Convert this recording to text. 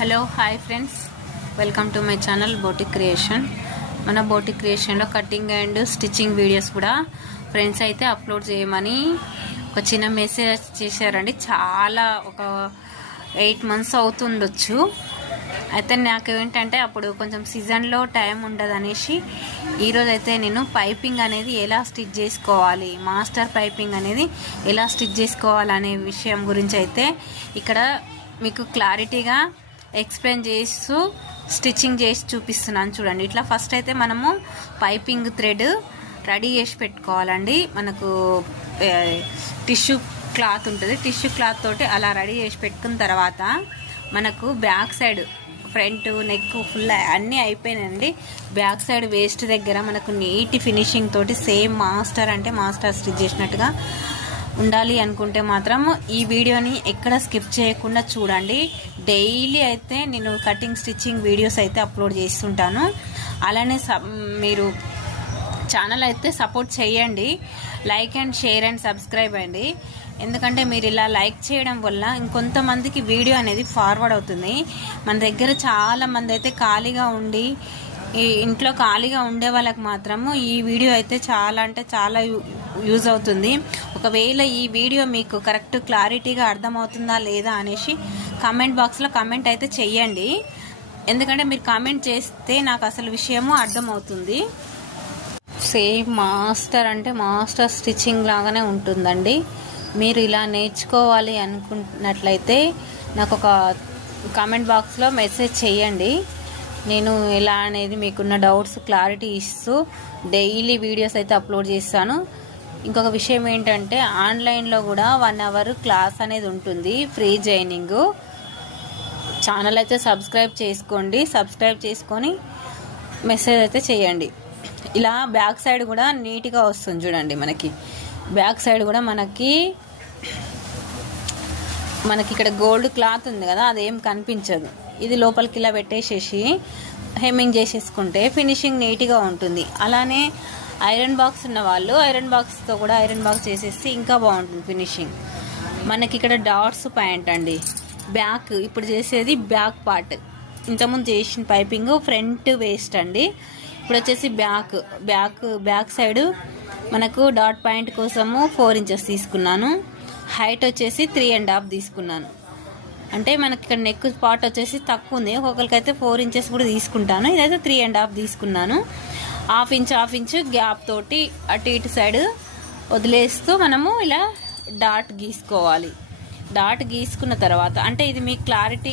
Hello hi friends, welcome to my channel boutique creation. మన boutique క్రియేషన్లో cutting and stitching videos కూడా friends అయితే upload చేయమని ఒక చిన్న మెసేజ్ చేశారండి. చాలా ఒక 8 months అవుతుండొచ్చు. అయితే నాకు ఏంటంటే అప్పుడు కొంచెం సీజన్లో టైం ఉండదు అనేసి ఈరోజు అయితే నేను పైపింగ్ అనేది ఎలా స్టిచ్ చేసుకోవాలి, మాస్టర్ పైపింగ్ అనేది ఎలా స్టిచ్ చేసుకోవాలనే విషయం గురించి అయితే ఇక్కడ మీకు క్లారిటీగా ఎక్స్ప్లెయిన్ చేస్తూ స్టిచ్చింగ్ చేసి చూపిస్తున్నాను. చూడండి, ఇట్లా ఫస్ట్ అయితే మనము పైపింగ్ థ్రెడ్ రెడీ చేసి పెట్టుకోవాలండి. మనకు టిష్యూ క్లాత్ ఉంటుంది, టిష్యూ క్లాత్ తోటి అలా రెడీ చేసి పెట్టుకున్న తర్వాత మనకు back side front neck full అన్నీ అయిపోయినాయండి. బ్యాక్ సైడ్ వేస్ట్ దగ్గర మనకు నీట్ ఫినిషింగ్ తోటి సేమ్ మాస్టర్ అంటే మాస్టర్ స్టిచ్ చేసినట్టుగా ఉండాలి అనుకుంటే మాత్రం ఈ వీడియోని ఎక్కడ స్కిప్ చేయకుండా చూడండి. డైలీ అయితే నేను కటింగ్ స్టిచ్చింగ్ వీడియోస్ అయితే అప్లోడ్ చేస్తుంటాను. అలానే మీరు ఛానల్ అయితే సపోర్ట్ చేయండి, like and share and subscribe అండి. ఎందుకంటే మీరు ఇలా లైక్ చేయడం వల్ల ఇంకొంతమందికి వీడియో అనేది ఫార్వర్డ్ అవుతుంది. మన దగ్గర చాలా మంది అయితే ఖాళీగా ఉండి ఈ ఇంట్లో ఖాళీగా ఉండే వాళ్ళకి మాత్రము ఈ వీడియో అయితే చాలా అంటే చాలా యూజ్ అవుతుంది. ఒకవేళ ఈ వీడియో మీకు కరెక్ట్ క్లారిటీగా అర్థమవుతుందా లేదా అనేసి కామెంట్ బాక్స్లో కామెంట్ అయితే చెయ్యండి. ఎందుకంటే మీరు కామెంట్ చేస్తే నాకు అసలు విషయము అర్థమవుతుంది. సేమ్ మాస్టర్ అంటే మాస్టర్ స్టిచ్చింగ్ లాగానే ఉంటుందండి. మీరు ఇలా నేర్చుకోవాలి అనుకున్నట్లయితే నాకు ఒక కామెంట్ బాక్స్లో మెసేజ్ చేయండి. నేను ఎలా అనేది మీకున్న డౌట్స్ క్లారిటీ ఇస్తూ డైలీ వీడియోస్ అయితే అప్లోడ్ చేస్తాను. ఇంకొక విషయం ఏంటంటే ఆన్లైన్లో కూడా 1 hour క్లాస్ అనేది ఉంటుంది, ఫ్రీ జాయినింగ్. ఛానల్ అయితే సబ్స్క్రైబ్ చేసుకోండి, సబ్స్క్రైబ్ చేసుకొని మెసేజ్ అయితే చేయండి. ఇలా బ్యాక్ సైడ్ కూడా నీట్గా వస్తుంది చూడండి. మనకి బ్యాక్ సైడ్ కూడా మనకి ఇక్కడ గోల్డ్ క్లాత్ ఉంది కదా, అదేం కనిపించదు. ఇది లోపలికి ఇలా పెట్టేసేసి హెమ్మింగ్ చేసేసుకుంటే ఫినిషింగ్ నీట్గా ఉంటుంది. అలానే ఐరన్ బాక్స్ ఉన్న వాళ్ళు ఐరన్ బాక్స్తో కూడా ఐరన్ బాక్స్ చేసేస్తే ఇంకా బాగుంటుంది ఫినిషింగ్. మనకి ఇక్కడ డాట్స్ ప్యాంట్ అండి, బ్యాక్ ఇప్పుడు చేసేది బ్యాక్ పార్ట్. ఇంతకుముందు చేసిన పైపింగ్ ఫ్రంట్ వేస్ట్ అండి. ఇప్పుడు వచ్చేసి బ్యాక్ సైడ్ మనకు డాట్ పాయింట్ కోసము 4 inches తీసుకున్నాను. హైట్ వచ్చేసి 3.5 తీసుకున్నాను. అంటే మనకి ఇక్కడ నెక్ పార్ట్ వచ్చేసి తక్కువ ఉంది, ఒక్కొక్కరికైతే 4 inches కూడా తీసుకుంటాను. ఇదైతే 3.5 తీసుకున్నాను. హాఫ్ ఇంచ్ గ్యాప్ తోటి అటు ఇటు సైడ్ వదిలేస్తూ మనము ఇలా డాట్ గీసుకోవాలి. డాట్ గీసుకున్న తర్వాత అంటే ఇది మీకు క్లారిటీ